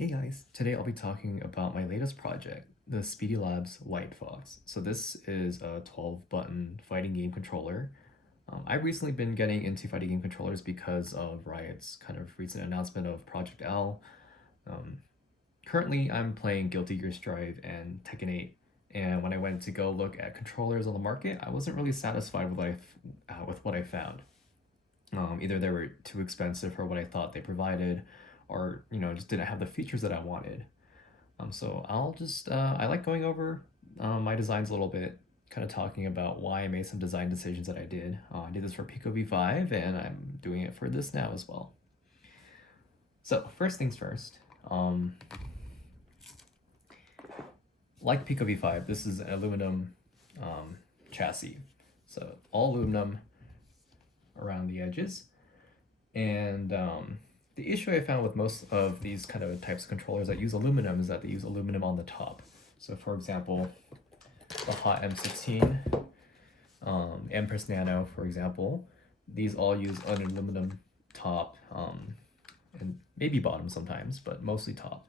Hey guys, today I'll be talking about my latest project, the Speedy Labs LightFox. So this is a 12-button fighting game controller. I've recently been getting into fighting game controllers because of Riot's kind of recent announcement of Project L. Um, Currently, I'm playing Guilty Gear Strive and Tekken 8, and when I went to go look at controllers on the market, I wasn't really satisfied with what I found. Either they were too expensive for what I thought they provided, or just didn't have the features that I wanted. So I like going over my designs a little bit, kind of talking about why I made some design decisions that I did. I did this for Pico V5, and I'm doing it for this now as well. So first things first, like Pico V5, this is an aluminum chassis. So all aluminum around the edges. And the issue I found with most of these kind of types of controllers that use aluminum is that they use aluminum on the top. So for example, the Hot M16, Empress Nano, for example, these all use an aluminum top and maybe bottom sometimes, but mostly top.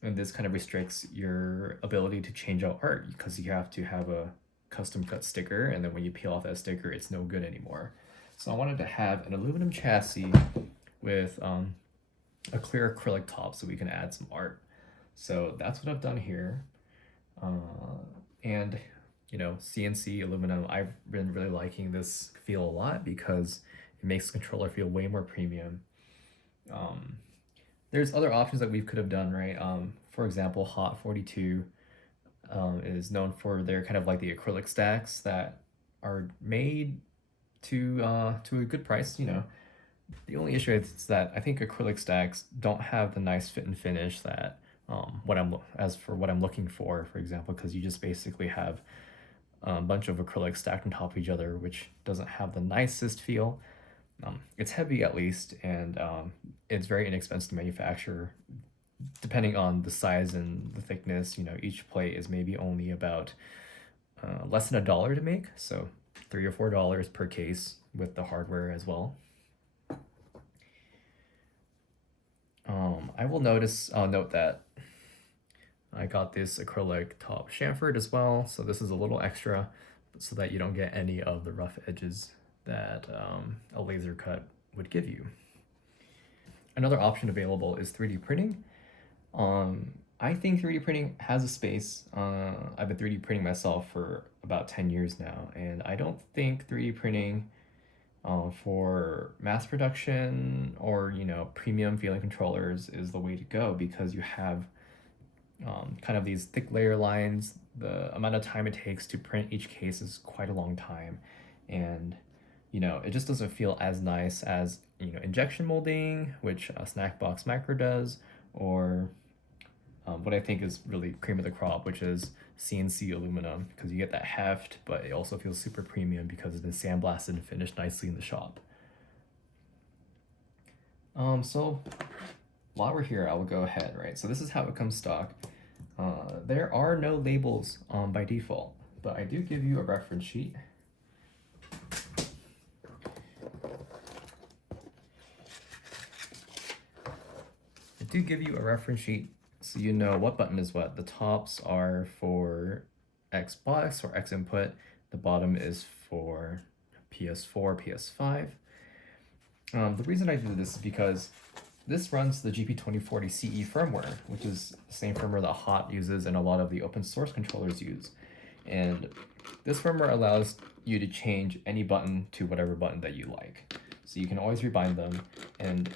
And this kind of restricts your ability to change out art because you have to have a custom cut sticker, and then when you peel off that sticker, it's no good anymore. So I wanted to have an aluminum chassis with a clear acrylic top so we can add some art. So that's what I've done here. And CNC aluminum, I've been really liking this feel a lot because it makes the controller feel way more premium. There's other options that we could have done, right? For example, Hot 42 is known for their kind of like the acrylic stacks that are made to a good price. The only issue is that I think acrylic stacks don't have the nice fit and finish that what I'm looking for example, because you just basically have a bunch of acrylics stacked on top of each other, which doesn't have the nicest feel. It's heavy at least, and it's very inexpensive to manufacture. Depending on the size and the thickness, each plate is maybe only about less than $1 to make, so $3 or $4 per case with the hardware as well. I will note that I got this acrylic top chamfered as well, so this is a little extra so that you don't get any of the rough edges that a laser cut would give you. Another option available is 3D printing. I think 3D printing has a space. I've been 3D printing myself for about 10 years now, and I don't think 3D printing for mass production or premium feeling controllers is the way to go, because you have kind of these thick layer lines. The amount of time it takes to print each case is quite a long time, and it just doesn't feel as nice as injection molding, which Snackbox Micro does, or what I think is really cream of the crop, which is CNC aluminum, because you get that heft, but it also feels super premium because it's been sandblasted and finished nicely in the shop. So while we're here, I will go ahead, right? So this is how it comes stock. There are no labels by default, but I do give you a reference sheet. So you know what button is what. The tops are for Xbox or X input. The bottom is for PS4, PS5. The reason I do this is because this runs the GP2040 CE firmware, which is the same firmware that Hot uses and a lot of the open source controllers use. And this firmware allows you to change any button to whatever button that you like. So you can always rebind them, and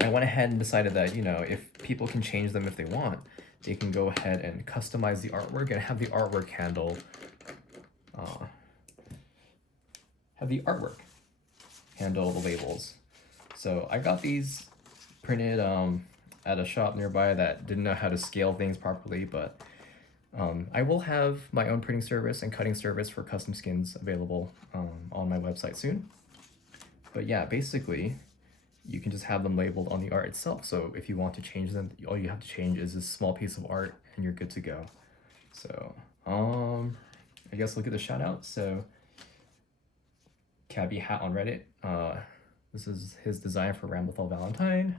I went ahead and decided that, if people can change them if they want, they can go ahead and customize the artwork and have the artwork handle the labels. So I got these printed at a shop nearby that didn't know how to scale things properly, but I will have my own printing service and cutting service for custom skins available on my website soon. But yeah, basically, you can just have them labeled on the art itself. So if you want to change them, all you have to change is this small piece of art and you're good to go. So I guess look at the shout out. So Cabby Hat on Reddit, this is his design for Ramblethal Valentine.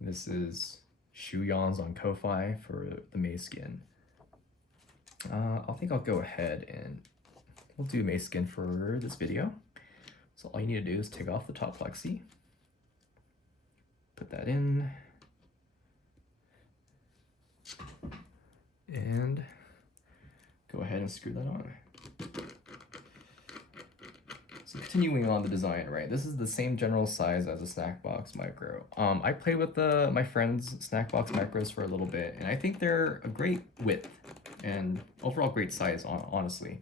This is Shuyans on Ko-Fi for the Maze skin. I think I'll go ahead and we'll do Maze skin for this video. So all you need to do is take off the top plexi, put that in, and go ahead and screw that on. So continuing on the design, right? This is the same general size as a snack box micro. I played with my friend's snack box micros for a little bit, and I think they're a great width and overall great size, honestly.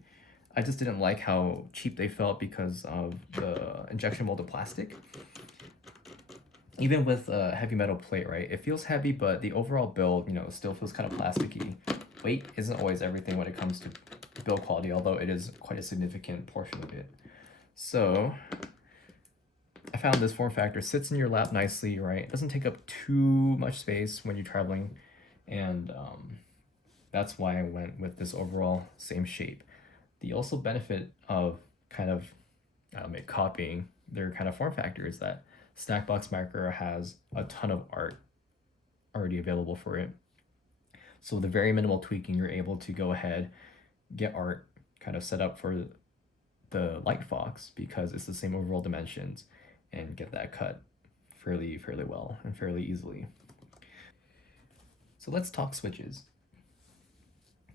I just didn't like how cheap they felt because of the injection molded plastic. Even with a heavy metal plate, right? It feels heavy, but the overall build, you know, still feels kind of plasticky. Weight isn't always everything when it comes to build quality, although it is quite a significant portion of it. So I found this form factor sits in your lap nicely, right? It doesn't take up too much space when you're traveling, and that's why I went with this overall same shape. The also benefit of kind of copying their kind of form factor is that Snackbox Micro has a ton of art already available for it. So with a very minimal tweaking, you're able to go ahead, get art kind of set up for the LightFox because it's the same overall dimensions, and get that cut fairly well and fairly easily. So let's talk switches.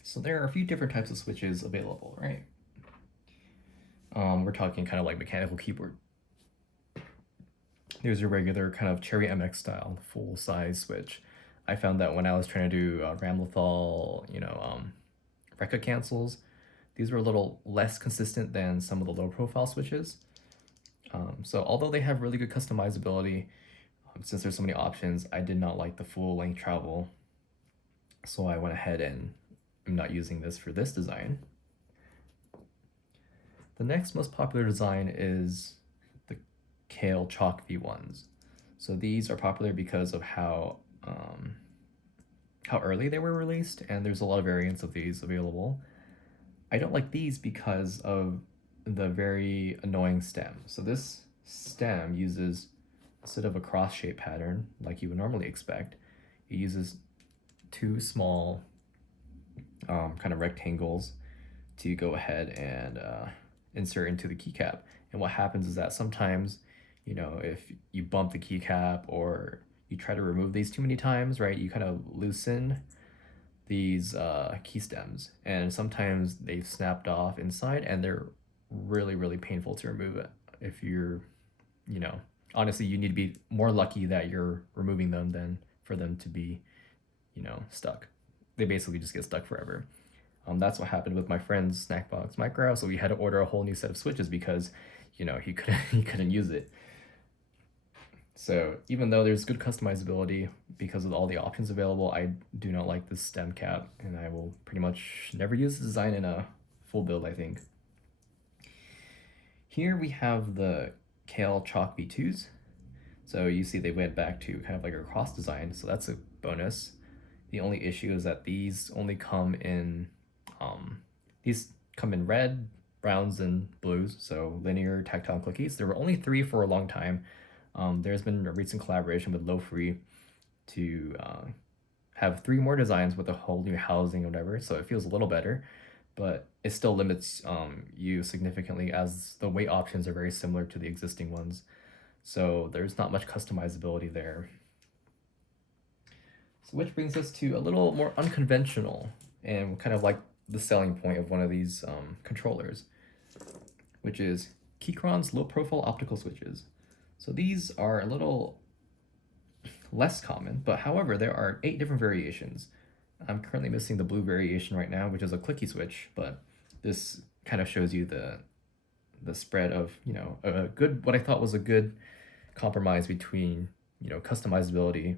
So there are a few different types of switches available, right? We're talking kind of like mechanical keyboard. There's your regular kind of Cherry MX style full size switch. I found that when I was trying to do Ramlethal, Rekka cancels, these were a little less consistent than some of the low profile switches. So although they have really good customizability, since there's so many options, I did not like the full length travel. So I went ahead and I'm not using this for this design. The next most popular design is the Kale Chalk V1s. So these are popular because of how early they were released, and there's a lot of variants of these available. I don't like these because of the very annoying stem. So this stem uses, instead of a cross shape pattern like you would normally expect, it uses two small kind of rectangles to go ahead and insert into the keycap. And what happens is that sometimes, if you bump the keycap or you try to remove these too many times, right, you kind of loosen these key stems, and sometimes they've snapped off inside and they're really painful to remove it. If you're, honestly, you need to be more lucky that you're removing them than for them to be, stuck. They basically just get stuck forever. That's what happened with my friend's Snackbox Micro, so we had to order a whole new set of switches because, he couldn't use it. So even though there's good customizability because of all the options available, I do not like this stem cap, and I will pretty much never use the design in a full build, I think. Here we have the Kale Chalk V2s. So you see they went back to kind of like a cross design, so that's a bonus. The only issue is that these only come in, red, browns, and blues, so linear, tactile, and clickies. There were only 3 for a long time. There's been a recent collaboration with Low Free to have 3 more designs with a whole new housing or whatever, so it feels a little better, but it still limits you significantly as the weight options are very similar to the existing ones. So there's not much customizability there. So which brings us to a little more unconventional and kind of like the selling point of one of these controllers, which is Keychron's low profile optical switches. So these are a little less common, but however, there are 8 different variations. I'm currently missing the blue variation right now, which is a clicky switch, but this kind of shows you the spread of, what I thought was a good compromise between, customizability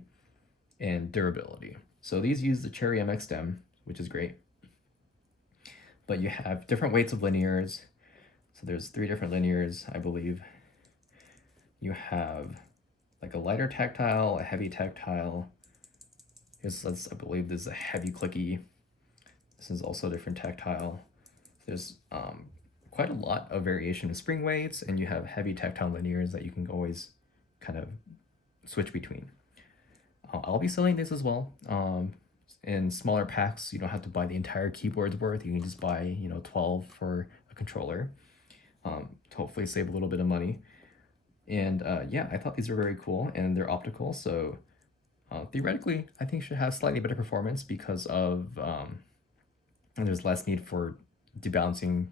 and durability. So these use the Cherry MX stem, which is great, but you have different weights of linears. So there's 3 different linears, I believe. You have like a lighter tactile, a heavy tactile. I believe this is a heavy clicky. This is also a different tactile. There's quite a lot of variation in spring weights, and you have heavy tactile linears that you can always kind of switch between. I'll be selling this as well. In smaller packs, you don't have to buy the entire keyboard's worth. You can just buy, 12 for a controller. To hopefully save a little bit of money. And yeah, I thought these were very cool, and they're optical, so theoretically, I think should have slightly better performance because of and there's less need for debalancing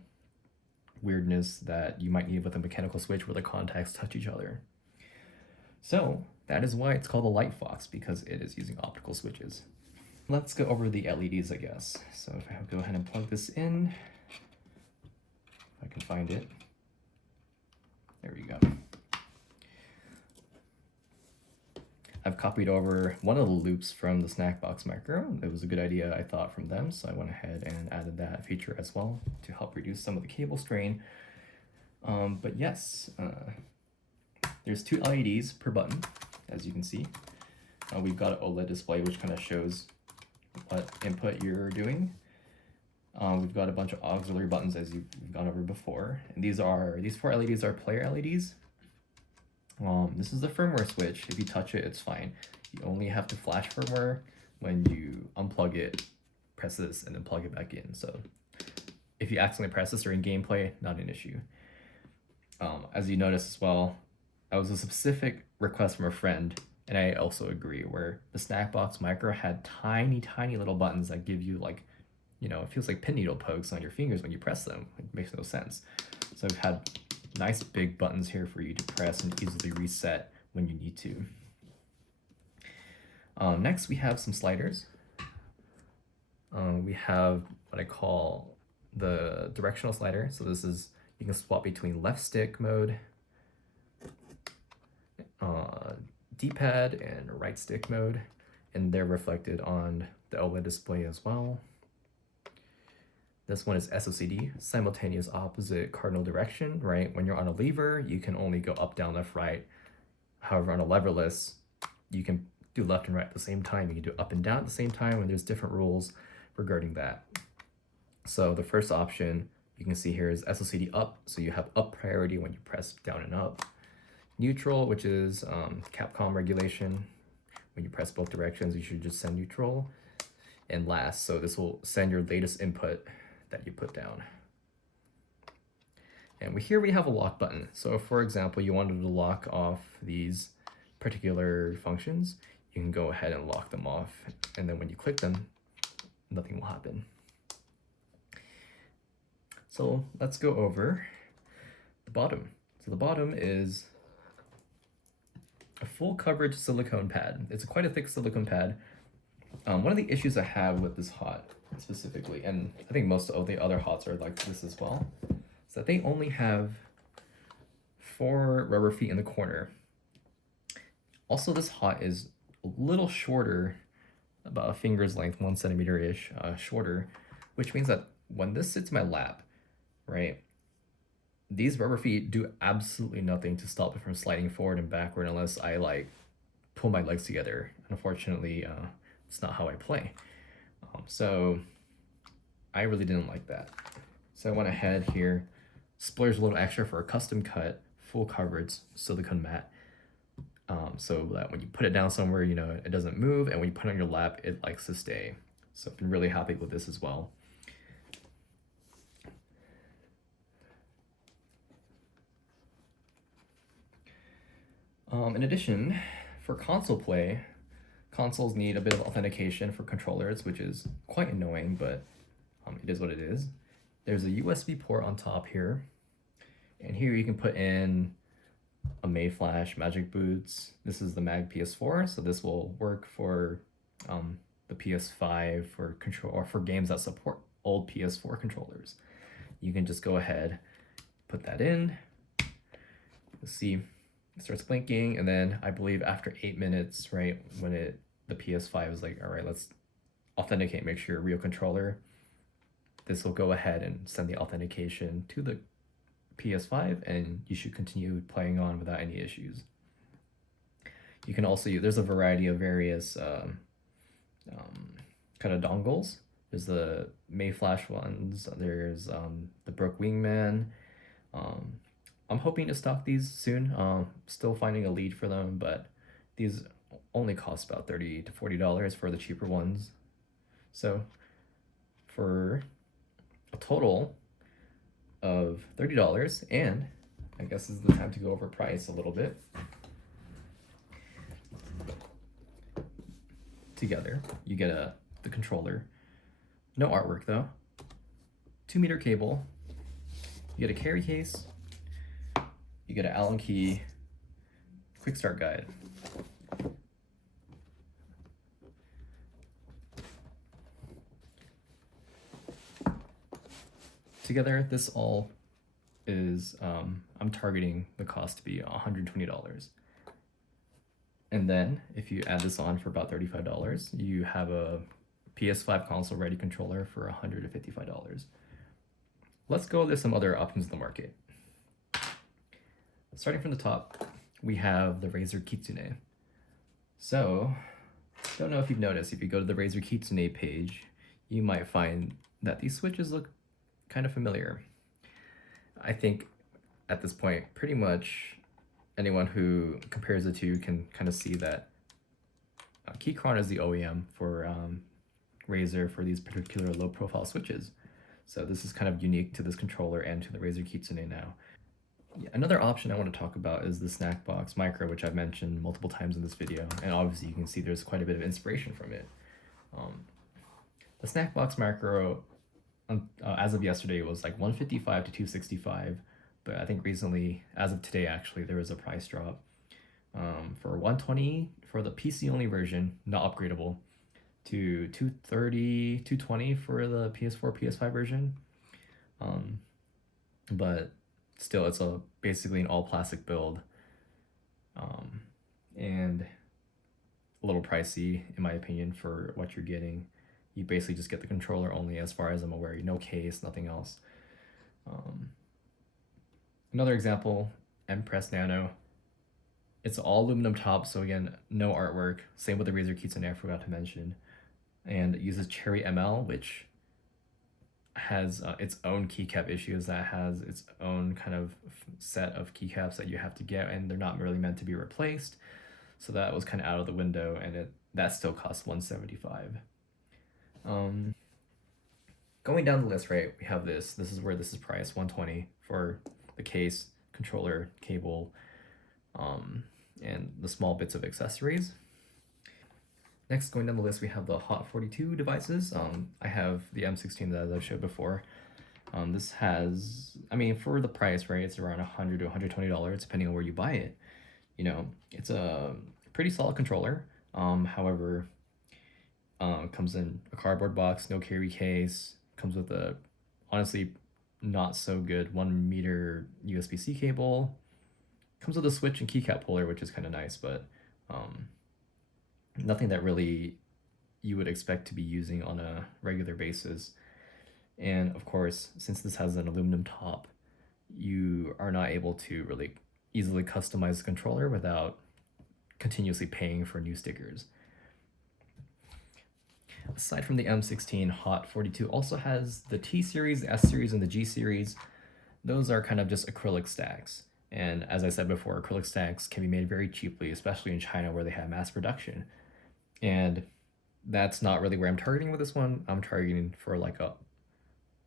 weirdness that you might need with a mechanical switch where the contacts touch each other. So that is why it's called a LightFox, because it is using optical switches. Let's go over the LEDs, I guess. So if I go ahead and plug this in, if I can find it. There we go. I've copied over one of the loops from the Snackbox Micro. It was a good idea, I thought, from them, so I went ahead and added that feature as well to help reduce some of the cable strain. But yes, there's 2 LEDs per button, as you can see. We've got an OLED display, which kind of shows what input you're doing. We've got a bunch of auxiliary buttons, as you've gone over before. And these 4 LEDs are player LEDs. This is the firmware switch. If you touch it, it's fine. You only have to flash firmware when you unplug it, press this, and then plug it back in. So if you accidentally press this during gameplay, not an issue. As you notice as well, that was a specific request from a friend, and I also agree, where the Snackbox Micro had tiny, tiny little buttons that give you, like, it feels like pin needle pokes on your fingers when you press them. It makes no sense. So I've had nice big buttons here for you to press and easily reset when you need to. Next, we have some sliders. We have what I call the directional slider. So this is, you can swap between left stick mode, D-pad, and right stick mode, and they're reflected on the OLED display as well. This one is SOCD, simultaneous opposite cardinal direction, right? When you're on a lever, you can only go up, down, left, right. However, on a leverless, you can do left and right at the same time. You can do up and down at the same time, and there's different rules regarding that. So the first option you can see here is SOCD up, so you have up priority when you press down and up. Neutral, which is Capcom regulation. When you press both directions, you should just send neutral. And last, so this will send your latest input that you put down. And here we have a lock button. So for example, you wanted to lock off these particular functions, you can go ahead and lock them off. And then when you click them, nothing will happen. So let's go over the bottom. So the bottom is a full coverage silicone pad. It's quite a thick silicone pad. One of the issues I have with this hot specifically, and I think most of the other hots are like this as well, is that they only have 4 rubber feet in the corner. Also, this hot is a little shorter, about a finger's length, 1 centimeter-ish shorter, which means that when this sits in my lap, right, these rubber feet do absolutely nothing to stop it from sliding forward and backward unless I like pull my legs together. Unfortunately, it's not how I play. So I really didn't like that. So I went ahead here, splurged a little extra for a custom cut, full coverage silicone mat. So that when you put it down somewhere, it doesn't move, and when you put it on your lap, it likes to stay. So I've been really happy with this as well. In addition, for console play, consoles need a bit of authentication for controllers, which is quite annoying, but it is what it is. There's a USB port on top here, and here you can put in a Mayflash, Magic Boots. This is the Mag PS4, so this will work for the PS5 for control, or for games that support old PS4 controllers. You can just go ahead, put that in. You'll see it starts blinking, and then I believe after 8 minutes, right, when the PS5 is like, all right, let's authenticate, make sure you're a real controller, this will go ahead and send the authentication to the PS5, and you should continue playing on without any issues. You can also use, there's a variety of various kind of dongles. There's the Mayflash ones, there's the Brook Wingman. I'm hoping to stock these soon. Still finding a lead for them, but These only cost about $30 to $40 for the cheaper ones. So for a total of $30, and I guess this is the time to go over price a little bit. Together, you get the controller, no artwork though, 2-meter cable, you get a carry case, you get an Allen key, quick start guide. Together, this all is, I'm targeting the cost to be $120. And then if you add this on for about $35, you have a PS5 console ready controller for $155. Let's go over some other options in the market. Starting from the top, we have the Razer Kitsune. So, don't know if you've noticed, if you go to the Razer Kitsune page, you might find that these switches look kind of familiar. I think at this point, pretty much anyone who compares the two can kind of see that Keychron is the OEM for Razer for these particular low profile switches. So this is kind of unique to this controller and to the Razer Kitsune now. Another option I want to talk about is the Snackbox Micro, which I've mentioned multiple times in this video, and obviously you can see there's quite a bit of inspiration from it. The Snackbox Micro, as of yesterday, was like $155 to $265, but I think recently, as of today actually, there was a price drop for $120 for the PC only version, not upgradable, to $230, $220 for the PS4, PS5 version. But still, it's basically an all plastic build, and a little pricey in my opinion for what you're getting. You basically just get the controller only, as far as I'm aware. No case, nothing else. Another example, Empress Nano. It's all aluminum top, so again, no artwork. Same with the Razer Kitsune, I forgot to mention. And it uses Cherry ML, which has its own keycap issues, that has its own kind of set of keycaps that you have to get, and they're not really meant to be replaced. So that was kind of out of the window, and that still costs $175. Going down the list, right, we have this. This is where this is priced $120 for the case, controller, cable, and the small bits of accessories. Next, going down the list, we have the Hot 42 devices. I have the M16 that I showed before. This has, I mean, for the price, right, it's around $100 to $120, depending on where you buy it. You know, it's a pretty solid controller. However, comes in a cardboard box, no carry case, comes with a, honestly, not so good 1-meter USB-C cable, comes with a switch and keycap puller, which is kind of nice, but nothing that really you would expect to be using on a regular basis. And of course, since this has an aluminum top, you are not able to really easily customize the controller without continuously paying for new stickers. Aside from the M16, Hot 42 also has the T series, the S series, and the G series. Those are kind of just acrylic stacks. And as I said before, acrylic stacks can be made very cheaply, especially in China where they have mass production. And that's not really where I'm targeting with this one. I'm targeting for like a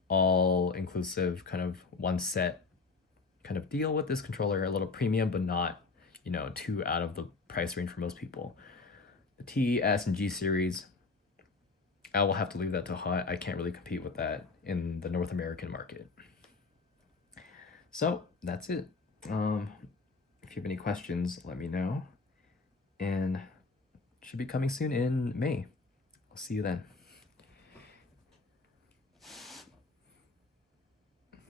all-inclusive kind of one set kind of deal with this controller, a little premium, but not, you know, too out of the price range for most people. The T, S, and G series, I will have to leave that to Hot. I can't really compete with that in the North American market. So that's it. If you have any questions, let me know. And should be coming soon in May. I'll see you then.